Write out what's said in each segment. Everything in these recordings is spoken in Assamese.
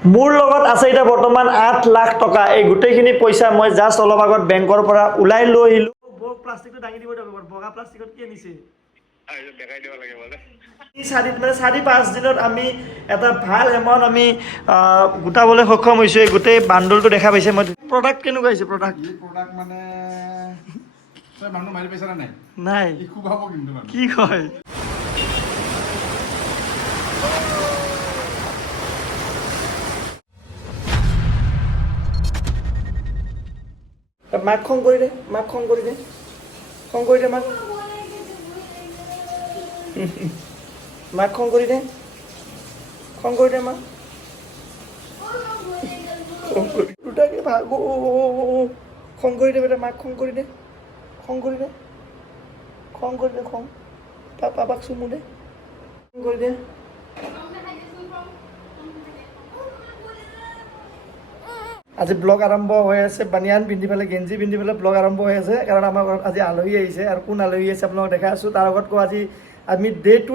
মোৰ লগত আছে এটা বৰ্তমান 8 লাখ টকা এই গোটেইখিনি পইচা মই জাস্ট অলপ আগত বেংকৰ পৰা উলাই লৈ আহিলো বক প্লাষ্টিকটো দাঙি দিব দিয়ক বগা প্লাষ্টিকত কি আনিছে দেখাই দিব লাগে বোলে 4-5 দিনত আমি এটা ভাল এমাউন্ট আমি গোটাবলৈ সক্ষম হৈছো গোটেই বান্ডলটো দেখা পাইছে মই প্ৰডাক্ট কেনেকুৱা হৈছে প্ৰডাক্ট মানে তই মানুহ মাৰি পাইছা নাই নাই ই খুব হ'ব কিন্তু কি কয় মাক খং কৰি দে মাক খং কৰি দে মাক মাক খং কৰি দে মাক দুটাকে ভাগো খং কৰি দে বেটা মাক খং কৰি দে খং পাপাক চুমু দে খং কৰি দে আজি ব্লগ আৰম্ভ হৈ আছে বানিয়ান পিন্ধি পেলাই গেঞ্জি পিন্ধি পেলাই ব্লগ আৰম্ভ হৈ আছে কাৰণ আমাৰ ঘৰত আজি আলহী আহিছে আৰু কোন আলহী আছে আপোনালোকক দেখাই আছোঁ তাৰ আগত কওঁ আজি আমি ডে টু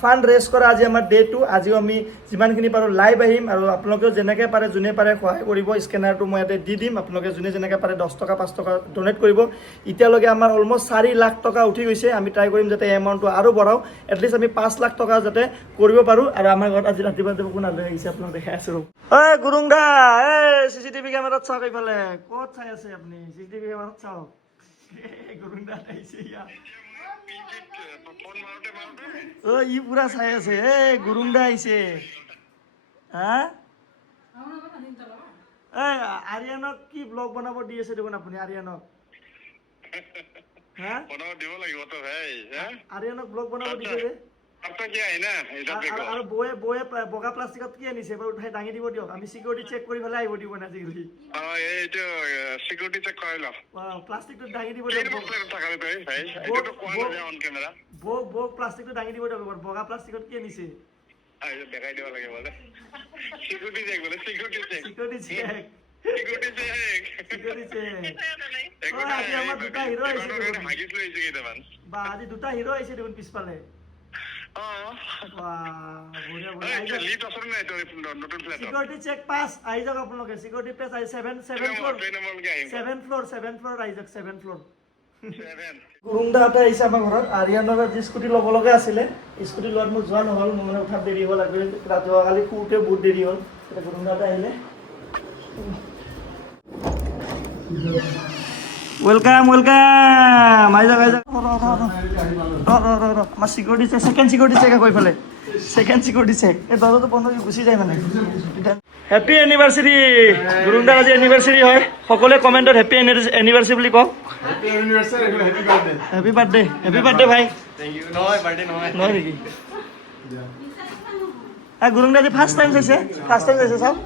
ফাণ্ড ৰেজ কৰা আজি আমাৰ ডে টু আজিও আমি যিমানখিনি পাৰোঁ লাইভ আহিম আৰু আপোনালোকেও যেনেকৈ পাৰে যোনে পাৰে সহায় কৰিব স্কেনাৰটো মই ইয়াতে দি দিম আপোনালোকে যোনে যেনেকৈ পাৰে 10 টকা 5 টকা ডনেট কৰিব এতিয়ালৈকে আমাৰ অলমষ্ট 4 লাখ টকা উঠি গৈছে আমি ট্ৰাই কৰিম যাতে এমাউণ্টটো আৰু বঢ়াওঁ এটলিষ্ট আমি 5 লাখ টকা যাতে কৰিব পাৰোঁ আৰু আমাৰ ঘৰত আজি ৰাতিপুৱা কোন আলহী আহিছে আপোনালোক দেখাই আছোঁ ঐ গুৰুং দা চিচিটিভি কেমেৰাত চাওক এইফালে ক'ত চাই আছে আপুনি চিচিটিভি কেমেৰাত চাওক গুৰুং দা আহিছে ইয়াত ই পুৰা চাই আছে গুৰুং দা আহিছে হা আৰিয়ানক কি ব্লগ বনাব দি আছে দেখোন আপুনি আৰিয়ানক হা আৰিয়ানক ব্লগ বনাব দিছে যে আৰু বৌয়ে বগা প্লাষ্টিকত কি আনিছে এবাৰ উঠাই দাঙি দিব দিয়ক আমি চিকিউৰিটি চেক কৰি পেলাই আহিব দিব না আজিকালি প্লাষ্টিকটো দাঙি দিব দিয়ক বৌক প্লাষ্টিকটো দাঙি দিব দিয়ক এবাৰ বগা প্লাষ্টিকত কি আনিছে দেখাই দিব লাগে বোলে সিকিউৰিটি চেক চিকিউৰিটি চেক আজি আমাৰ দুটা হিৰো আহিছে বা আজি দুটা হিৰো আহিছে দেখোন পিছফালে সিকিউৰিটি চেক পাছ আহি যাওক আপোনালোকে সিকিউৰিটি পেছ আহি 7 ফ্ল'ৰ আহি যাওক 7 ফ্ল'ৰ গুৰুং দাহঁতে আহিছে আমাৰ ঘৰত আৰিয়ানৰ যি স্কুটি ল'ব লগা আছিলে স্কুটি লোৱাত মোৰ যোৱা নহ'ল মোৰ মানে উঠাত দেৰি হ'ল আৰু ৰাতিপুৱা কালি শুওঁতে বহুত দেৰি হ'ল এতিয়া গুৰুং দাহঁতে আহিলে ৱেলকাম আহি যাওক আমাৰ security check second security check আকৌ এইফালে ছেকেণ্ড চিকিউৰিটি চেক এই দৰজাটো বন্ধ কৰি গুচি যায় মানে হেপী এনিভাৰ্চাৰী গুৰুং দাৰ আজি এনিভাৰ্চাৰী হয় সকলোৱে কমেণ্টত হেপী এনিভাৰ্চাৰী বুলি কওক হেপী বাৰ্থডে ভাই নহয় নেকি গুৰুং দা আজি ফাৰ্ষ্ট টাইম চাইছে চাওক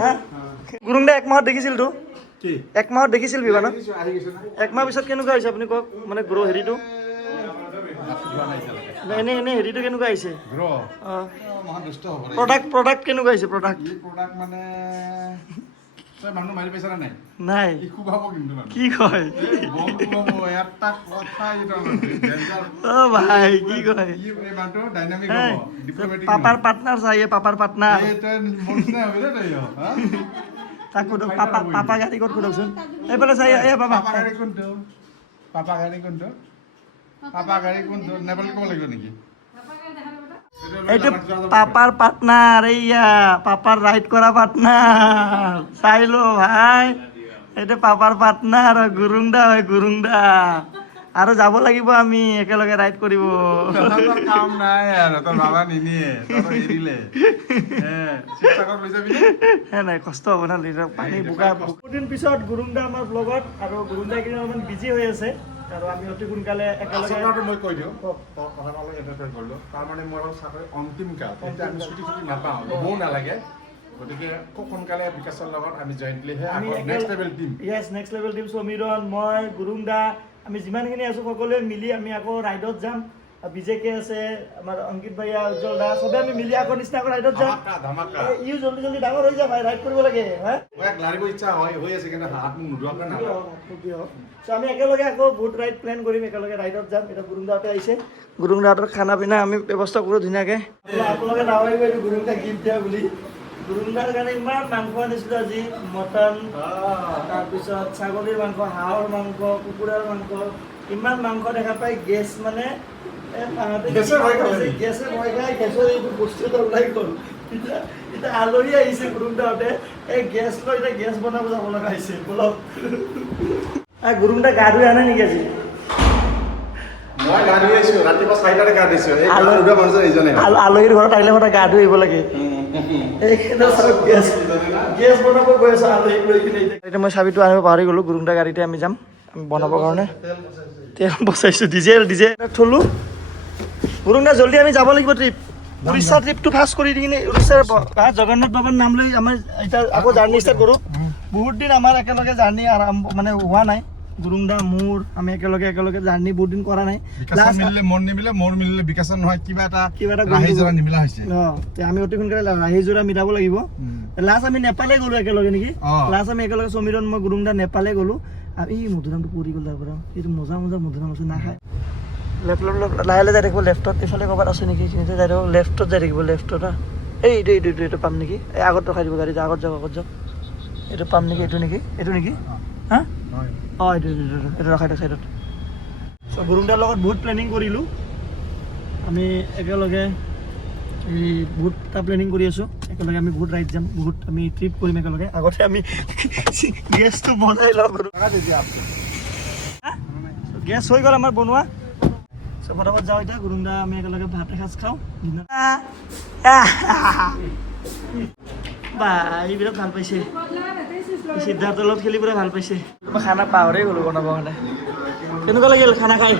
হা গুৰুং দা 1 মাহত দেখিছিলতো 1 মাহত দেখিছিল বিমানত 1 মাহ পিছত কেনেকুৱা হৈছে আপুনি কওক মানে গ্ৰ' হেৰিটো এনে হেৰিটো কেনেকুৱা আহিছে প্ৰডাক্ট কেনেকুৱা আহিছে প্ৰডাক্ট মানে তই মানুহ মাৰি পাইছা নাই নাই ই খুব হ'ব কিন্তু কি কয় এটা কথা ভাই কি কয় ডাইনামিক পাপাৰ পাৰ্টনাৰ চাই পাপাৰ পাৰ্টনাৰ তাকো পাপা গাড়ী ক'ত সোধকচোন এইফালে চাই পাপা গাড়ী কোনটো নেপাল ক'ব লাগিব নেকি এইটো পাপাৰ পাৰ্টনাৰ এইয়া পাপাৰ ৰাইড কৰা পাৰ্টনাৰ চাই লো ভাই এইটো পাপাৰ পাৰ্টনাৰ গুৰুং দা হয় গুৰুং দা আৰু যাব লাগিব আমি একেলগে ৰাইড কৰিব কাম নাই আৰু তোৰ বাবা নিনিয়ে তই এৰিলে নাই কষ্ট হ'ব না পানী বোকা বহুদিন পিছত গুৰুং দা আমাৰ ব্লগত আৰু গুৰুং দা কিন্তু অলপমান বিজি হৈ আছে আৰু আমি অতি সোনকালে একেলগে মই কৈ দিওঁ তাৰমানে মোৰ চাকৰি অন্তিম কাল এতিয়া আমি ছুটি নাপাওঁ ল'বও নালাগে গতিকে খুব সোনকালে বিকাশৰ লগত আমি জইণ্টলিহে নেক্সট লেভেল টিম সমীৰণ মই গুৰুং দা আমি যিমানখিনি আছোঁ সকলোৱে মিলি আমি আকৌ ৰাইডত যাম বিজেকে আছে আমাৰ অংকিত ভাইয়া উজ্জ্বল দা চবে আমি মিলি আকৌ নিচিনা আকৌ ৰাইডত যাম ইও জল্দি ডাঙৰ হৈ যায় ভাই ৰাইড কৰিব লাগে লাৰিব ইচ্ছা হৈ আছে কিন্তু হাত মোক নোধোৱাকৈ আমি একেলগে আকৌ বহুত ৰাইড প্লেন কৰিম একেলগে ৰাইডত যাম এতিয়া গুৰুং দাহঁতে আহিছে গুৰুং দাহঁতৰ খানা পিনা আমি ব্যৱস্থা কৰোঁ ধুনীয়াকৈ আপোনালোকে নাভাবিব এইটো গুৰুং দা গিফ্ট দিয়া বুলি গুৰুংদাৰ কাৰণে ইমান মাংস আনিছিলোঁ আজি মটন তাৰপিছত ছাগলীৰ মাংস হাঁহৰ মাংস কুকুৰাৰ মাংস ইমান মাংস দেখা পাই গেছ মানে গেছে ভয় খাই গেছৰ এইটো বস্তু এটা ওলাই গ'ল এতিয়া আলহী আহিছে গুৰুংদাহঁতে এই গেছ লৈ এতিয়া গেছ বনাব যাব লগা হৈছে বলক গুৰুংদা গা ধুই আনে নেকি আজি মই গা ধুই আহিছোঁ ৰাতিপুৱা 4টাতে গা ধুইছোঁ এই মানুহজন ইজনে আলহীৰ ঘৰত আহিলে সদায় গা ধুই আহিব লাগে গেছ বনাব গৈ আছোঁ আলহীক লৈ কিনে এতিয়া মই চাবিটো আনিব পাহৰি গ'লোঁ গুৰুংদা গাড়ীতে আমি যাম আমি বনাবৰ কাৰণে তেল বচাইছোঁ ডিজেল থলোঁ গুৰুংদা জলদি আমি যাব লাগিব ট্ৰিপ উৰিষ্যা ট্ৰিপটো ফাৰ্ষ্ট কৰি দি কিনে উৰিষ্যাৰ জগন্নাথ বাবাৰ নাম লৈ আমাৰ এতিয়া আকৌ জাৰ্ণি ষ্টাৰ্ট কৰোঁ বহুত দিন আমাৰ একেলগে জাৰ্ণি আৰম্ভ মানে হোৱা নাই গুৰুংদা মোৰ আমি একেলগে জাৰ্ণি বহুত দিন কৰা নাই মন নিমিলে মোৰ মিলিলে বিকাশৰ নহয় কিবা এটা ৰাহিজোৰা নিমিলা হৈছে আমি অতি সোনকালে ৰাহিজোৰা মিলাব লাগিব লাষ্ট আমি নেপালে গ'লো একেলগে নেকি লাষ্ট আমি একেলগে সমীৰণ মই গুৰুংদা নেপালে গ'লো আৰু এই মধুৰামটো পৰি গ'ল তাৰ পৰা এইটো মজা মধুৰাম আছে নাখায় লাহে যাই থাকিব লেফ্টত এইফালে ক'ৰবাত আছে নেকি যাই থাকিব লেফ্টত যাই থাকিব লেফ্টত এইটো পাম নেকি এই আগত ৰখাই দিব গাড়ী আগত যাওক এইটো পাম নেকি এইটো নেকি হা এইটো ৰখাই দিয়ক চাইডত চ' গুৰুংদাৰ লগত বহুত প্লেনিং কৰিলোঁ আমি একেলগে এই বহুতটা প্লেনিং কৰি আছোঁ একেলগে আমি বহুত ৰাইড যাম বহুত আমি ট্ৰিপ কৰিম একেলগে আগতে আমি গেছটো বনাই লওঁ গেছ হৈ গ'ল আমাৰ বনোৱা চ' ফটাফট যাওঁ এতিয়া গুৰুংদা আমি একেলগে ভাত এসাঁজ খাওঁ বা এই বিৰাট ভাল পাইছে সিদ্ধাৰ্থৰ লগত খেলি পুৰা ভাল পাইছে মই খানা পাহৰি গ'লোঁ বনাবৰ কাৰণে কেনেকুৱা লাগিল খানা খাই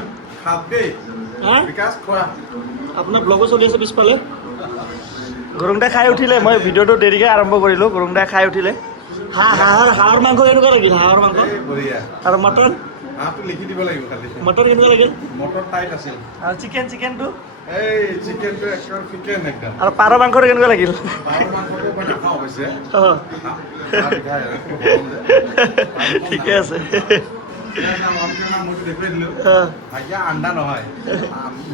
আপোনাৰ ব্লগো চলি আছে পিছফালে গুৰুংদাই খাই উঠিলে মই ভিডিঅ'টো দেৰিকৈ আৰম্ভ কৰিলোঁ গুৰুংদাই খাই উঠিলে হাঁহৰ মাংস কেনেকুৱা লাগিল হাঁহৰ মাংস আৰু মটন লিখি দিব লাগিব খালি মটন কেনেকুৱা লাগিল মটৰ টাইট আছিল আৰু চিকেনটো এই চিকেনটো একেবাৰে ফিকেন একদম আৰু পাৰ মাংসটো কেনেকুৱা লাগিল পাৰ মাংসটো মই নাখাওঁ অৱশ্যে ঠিকে আছে আণ্ডা নহয়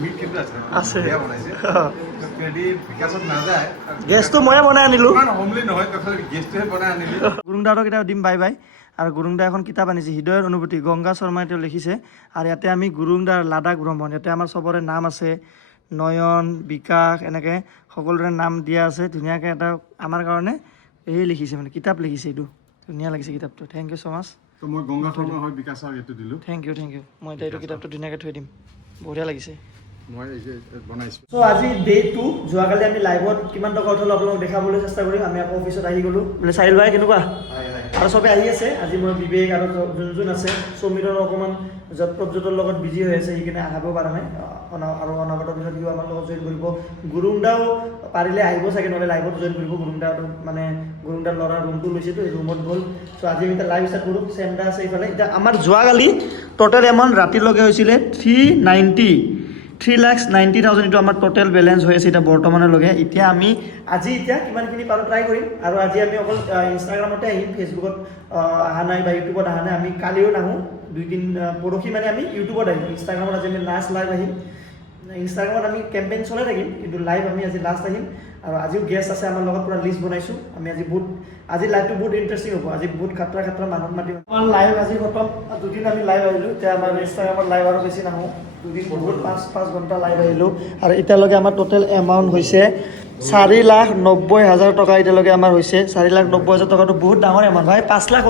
মিট কিন্তু আছে বনাইছে নাযায় গেছটো ময়ে বনাই আনিলোঁ হোমলি নহয় তথাপি গেছটোহে বনাই আনিলোঁ গুৰুংদাহঁতক কেতিয়াবা দিম বাই আৰু গুৰুংদা এখন কিতাপ আনিছে হৃদয়ৰ অনুভূতি গংগা শৰ্মাই তেওঁ লিখিছে আৰু ইয়াতে আমি গুৰুংদাৰ লাডাখ ভ্ৰমণ ইয়াতে আমাৰ চবৰে নাম আছে নয়ন বিকাশ এনেকৈ সকলোৰে নাম দিয়া আছে ধুনীয়াকৈ এটা আমাৰ কাৰণে লিখিছে মানে কিতাপ লিখিছে এইটো ধুনীয়া লাগিছে কিতাপটো থেংক ইউ ছ' মাছ মই গংগা শৰ্মা হয় বিকাশক এইটো দিলোঁ থেংক ইউ মই এতিয়া এইটো কিতাপটো ধুনীয়াকৈ থৈ দিম বঢ়িয়া লাগিছে মই বনাইছোঁ চ' আজি ডে 2 যোৱাকালি আমি লাইভত কিমান টকা উঠালোঁ আপোনালোকক দেখাবলৈ চেষ্টা কৰিম আমি আকৌ অফিচত আহি গ'লোঁ বোলে চাহিল ভাই কেনেকুৱা আৰু চবে আহি আছে আজি মই বিবেক আৰু যোন আছে সমীৰৰ অকণমান প্ৰজ্যোতৰ লগত বিজি হৈ আছে সেইকাৰণে আহাব পৰা নাই আৰু অনাগত পিছত সিও আমাৰ লগত জইন কৰিব গুৰুংদাও পাৰিলে আহিব চাগে নহ'লে লাইভত জইন কৰিব গুৰুংদাৰ ল'ৰাৰ ৰুমটো লৈছেতো এই ৰুমত গ'ল চ' আজি আমি এতিয়া লাইভ ষ্টাৰ্ট কৰোঁ চেণ্ডা আছে এইফালে এতিয়া আমাৰ যোৱাকালি ট'টেল এমাউণ্ট ৰাতিলৈকে হৈছিলে 3,90,000 এইটো আমাৰ টোটেল বেলেঞ্চ হৈ আছে এতিয়া বৰ্তমানলৈকে এতিয়া আমি কিমানখিনি পাৰোঁ ট্ৰাই কৰিম আৰু আজি আমি অকল ইনষ্টাগ্ৰামতে আহিম ফেচবুকত অহা নাই বা ইউটিউবত অহা নাই আমি কালিও নাহোঁ 2 দিন পৰহি মানে আমি ইউটিউবত আহিম ইনষ্টাগ্ৰামত আজি আমি লাষ্ট লাইভ আহিম ইনষ্টাগ্ৰামত আমি কেম্পেইন চলাই থাকিম কিন্তু লাইভ আমি আজি লাষ্ট আহিম আৰু আজিও গেষ্ট আছে আমাৰ লগত পুৰা লিষ্ট বনাইছোঁ আমি আজি লাইভটো বহুত ইণ্টাৰেষ্টিং হ'ব আজি বহুত খাতৰা মানুহ মাতিম আমাৰ লাইভ আজি খতম 2 দিন আমি লাইভ আহিলোঁ এতিয়া আমাৰ ইনষ্টাগ্ৰামত লাইভ আৰু বেছি নাহোঁ 2 দিন বহুত 5 ঘণ্টা লাইভ আহিলোঁ আৰু এতিয়ালৈকে আমাৰ টোটেল এমাউণ্ট হৈছে 4,90,000 টকা এতিয়ালৈকে আমাৰ হৈছে 4,90,000 টকাটো বহুত ডাঙৰ এমাউণ্ট ভাই 5 লাখ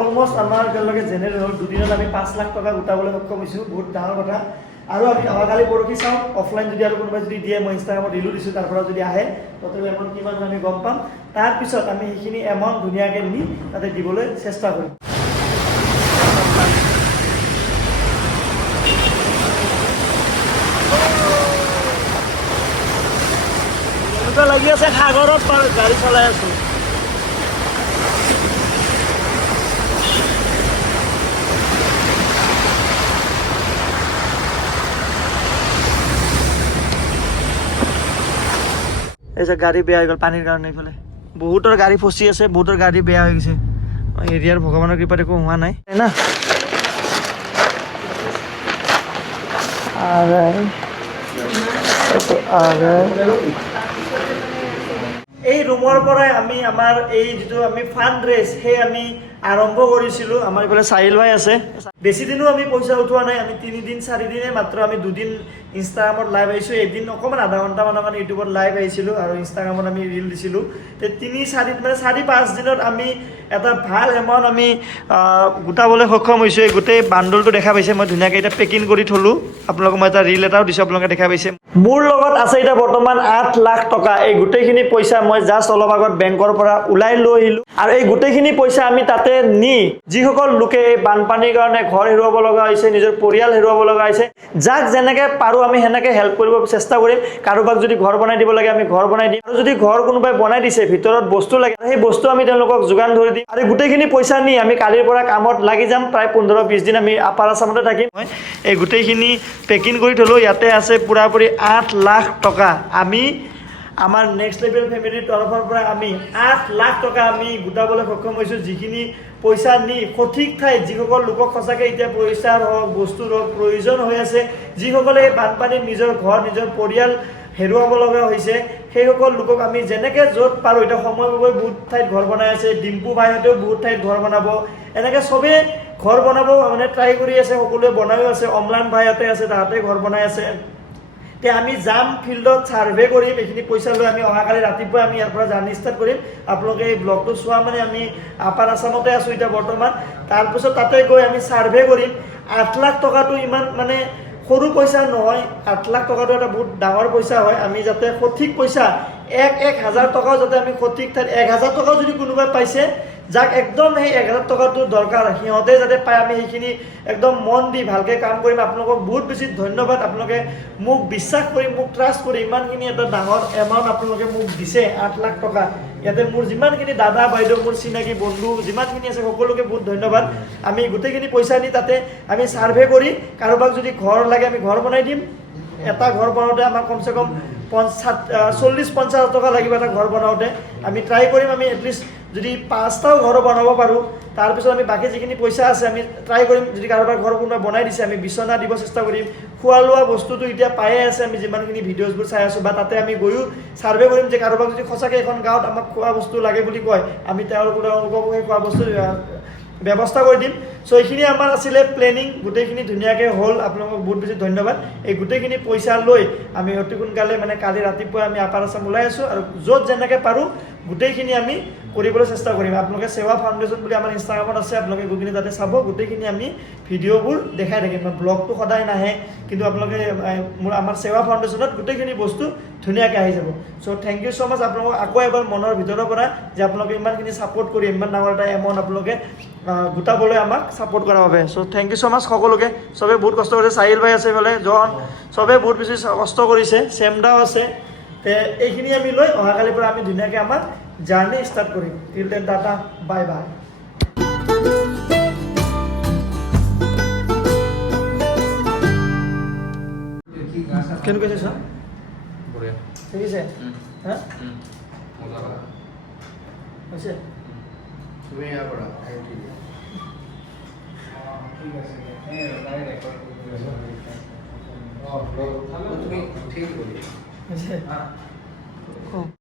অলমষ্ট আমাৰ এতিয়ালৈকে জেনেৰেল হ'ল 2 দিনত আমি 5 লাখ টকা গোটাবলৈ সক্ষম হৈছোঁ বহুত ডাঙৰ কথা আৰু আমি অহাকালি পৰহি চাওঁ অফলাইন যদি আৰু কোনোবাই যদি দিয়ে মই ইনষ্টাগ্ৰামত ৰিলো দিছোঁ তাৰ পৰা যদি আহে টোটেল এমাউণ্ট কিমান আমি গম পাম তাৰপিছত আমি সেইখিনি এমাউণ্ট ধুনীয়াকৈ নি তাতে দিবলৈ চেষ্টা কৰিম এনেকুৱা লাগি আছে সাগৰত গাড়ী চলাই আছোঁ এই যে গাড়ী বেয়া হৈ গ'ল পানীৰ কাৰণে এইফালে বহুতৰ গাড়ী ফচি আছে বহুতৰ গাড়ী বেয়া হৈ গৈছে এৰিয়াৰ ভগৱানৰ কৃপাত একো হোৱা নাই না এই ৰুমৰ পৰাই আমি আমাৰ এই যিটো আমি ফাণ্ড ৰেজ সেই আমি আৰম্ভ কৰিছিলোঁ। আমাৰ এইফালে চাহিল ভাই আছে, বেছি দিনো আমি পইচা উঠোৱা নাই। আমি 3 দিন 4 দিনে মাত্ৰ আমি 2 দিন ইনষ্টাগ্ৰামত লাইভ আহিছোঁ, এদিন অকণমান আধা ঘণ্টামানৰ কাৰণে ইউটিউবত লাইভ আহিছিলোঁ আৰু ইনষ্টাগ্ৰামত আমি ৰিল দিছিলোঁ। তে 3-4 মানে 4-5 দিনত আমি এটা ভাল এমাউণ্ট আমি গোটাবলৈ সক্ষম হৈছোঁ। এই গোটেই বাণ্ডলটো দেখা পাইছে, মই ধুনীয়াকৈ এতিয়া পেকিং কৰি থলোঁ। আপোনালোকক মই এটা ৰিল এটাও দিছোঁ, আপোনালোকে দেখা পাইছে। মোৰ লগত আছে এতিয়া বৰ্তমান 8 লাখ টকা। এই গোটেইখিনি পইচা মই জাষ্ট অলপ আগত বেংকৰ পৰা ওলাই লৈ আহিলোঁ আৰু এই গোটেইখিনি পইচা আমি তাতে নি যিসকল লোকে এই বানপানীৰ কাৰণে ঘৰ হেৰুৱাব লগা হৈছে, নিজৰ পৰিয়াল হেৰুৱাব লগা হৈছে, যাক যেনেকৈ পাৰোঁ আমি সেনেকৈ হেল্প কৰিব চেষ্টা কৰিম। কাৰোবাক যদি ঘৰ বনাই দিব লাগে আমি ঘৰ বনাই দিম, আৰু যদি ঘৰ কোনোবাই বনাই দিছে ভিতৰত বস্তু লাগে সেই বস্তু আমি তেওঁলোকক যোগান ধৰি দিম। আৰু গোটেইখিনি পইচা নি আমি কালিৰ পৰা কামত লাগি যাম। প্ৰায় 15-20 দিন আমি আপাৰ আছামতে থাকিম। মই এই গোটেইখিনি পেকিং কৰি থলোঁ। ইয়াতে আছে পুৰাপুৰি 8 লাখ টকা। আমি আমাৰ নেক্সট লেভেল ফেমিলিৰ তৰফৰ পৰা আমি 8 লাখ টকা আমি গোটাবলৈ সক্ষম হৈছোঁ। যিখিনি পইচা নি সঠিক ঠাইত যিসকল লোকক সঁচাকৈ এতিয়া পইচাৰ হওক বস্তুৰ হওক প্ৰয়োজন হৈ আছে, যিসকলে এই বানপানীত নিজৰ ঘৰ নিজৰ পৰিয়াল হেৰুৱাব লগা হৈছে, সেইসকল লোকক আমি যেনেকৈ য'ত পাৰোঁ, এতিয়া সময় গগৈ বহুত ঠাইত ঘৰ বনাই আছে, ডিম্পু ভাইহঁতেও বহুত ঠাইত ঘৰ বনাব, এনেকৈ চবেই ঘৰ বনাব মানে ট্ৰাই কৰি আছে, সকলোৱে বনায়ো আছে। অম্লান ভাইহঁতে আছে, তাহাঁতে ঘৰ বনাই আছে। এতিয়া আমি যাম ফিল্ডত ছাৰ্ভে কৰিম, এইখিনি পইচা লৈ আমি অহাকালি ৰাতিপুৱা আমি ইয়াৰ পৰা জাৰ্ণি ষ্টাৰ্ট কৰিম। আপোনালোকে এই ব্লগটো চোৱা মানে আমি আপাৰ আছামতে আছোঁ এতিয়া বৰ্তমান। তাৰপিছত তাতে গৈ আমি ছাৰ্ভে কৰিম। 8 লাখ টকাটো ইমান মানে সৰু পইচা নহয়, 8 লাখ টকাটো এটা বহুত ডাঙৰ পইচা হয়। আমি যাতে সঠিক পইচা 1,000 টকাও যাতে আমি সঠিক ঠাইত 1,000 টকাও যদি কোনোবাই পাইছে, যাক একদম সেই 1,000 টকাটো দৰকাৰ সিহঁতে যাতে পায়, আমি সেইখিনি একদম মন দি ভালকৈ কাম কৰিম। আপোনালোকক বহুত বেছি ধন্যবাদ। আপোনালোকে মোক বিশ্বাস কৰি মোক ট্ৰাষ্ট কৰি ইমানখিনি এটা ডাঙৰ এমাউণ্ট আপোনালোকে মোক দিছে, 8 লাখ টকা। ইয়াতে মোৰ যিমানখিনি দাদা বাইদেউ মোৰ চিনাকি বন্ধু যিমানখিনি আছে সকলোকে বহুত ধন্যবাদ। আমি গোটেইখিনি পইচা নি তাতে আমি ছাৰ্ভে কৰি কাৰোবাক যদি ঘৰ লাগে আমি ঘৰ বনাই দিম। এটা ঘৰ বনাওঁতে আমাক কমচে কম 40-50 টকা লাগিব এটা ঘৰ বনাওঁতে। আমি ট্ৰাই কৰিম আমি এটলিষ্ট যদি 5টাও ঘৰ বনাব পাৰোঁ, তাৰপিছত আমি বাকী যিখিনি পইচা আছে আমি ট্ৰাই কৰিম। যদি কাৰোবাৰ ঘৰ কোনোবাই বনাই দিছে আমি বিচনা দিব চেষ্টা কৰিম। খোৱা লোৱা বস্তুটো এতিয়া পায়ে আছে, আমি যিমানখিনি ভিডিঅ'জবোৰ চাই আছোঁ, বা তাতে আমি গৈও ছাৰ্ভে কৰিম যে কাৰোবাক যদি সঁচাকৈ এখন গাঁৱত আমাক খোৱা বস্তু লাগে বুলি কয়, আমি তেওঁলোকক সেই খোৱা বস্তু ব্যৱস্থা কৰি দিম। চ' এইখিনি আমাৰ আছিলে প্লেনিং, গোটেইখিনি ধুনীয়াকৈ হ'ল। আপোনালোকক বহুত বেছি ধন্যবাদ। এই গোটেইখিনি পইচা লৈ আমি অতি সোনকালে মানে কালি ৰাতিপুৱা আমি আপাৰ আছাম ওলাই আছোঁ, আৰু য'ত যেনেকৈ পাৰোঁ গোটেইখিনি আমি কৰিবলৈ চেষ্টা কৰিম। আপোনালোকে সেৱা ফাউণ্ডেশ্যন বুলি আমাৰ ইনষ্টাগ্ৰামত আছে, আপোনালোকে গৈ কিনে তাতে চাব। গোটেইখিনি আমি ভিডিঅ'বোৰ দেখাই থাকিম। ব্লগটো সদায় নাহে, কিন্তু আপোনালোকে আমাৰ সেৱা ফাউণ্ডেশ্যনত গোটেইখিনি বস্তু ধুনীয়াকৈ আহি যাব। চ' থেংক ইউ ছ' মাছ আপোনালোকক আকৌ এবাৰ মনৰ ভিতৰৰ পৰা যে আপোনালোকে ইমানখিনি ছাপোৰ্ট কৰি ইমান ডাঙৰ এটা এমাউণ্ট আপোনালোকে গোটাবলৈ আমাক ছাপোৰ্ট কৰাৰ বাবে। চ' থেংক ইউ ছ' মাছ সকলোকে। চবেই বহুত কষ্ট কৰিছে, চাহিল ভাই আছে এইফালে, জন, চবেই বহুত বেছি কষ্ট কৰিছে, চেমদাও আছে। তে এইখিনি আমি লৈ অহাকালিৰ পৰা আমি ধুনীয়াকৈ আমাৰ জাৰ্ণি ষ্টাৰ্ট কৰিম। Till then Tata, bye bye. কেনেকৈ আছে চোৱা? ঠিক আছে? হা হৈছে? তুমি ইয়াৰ পৰা হৈছে?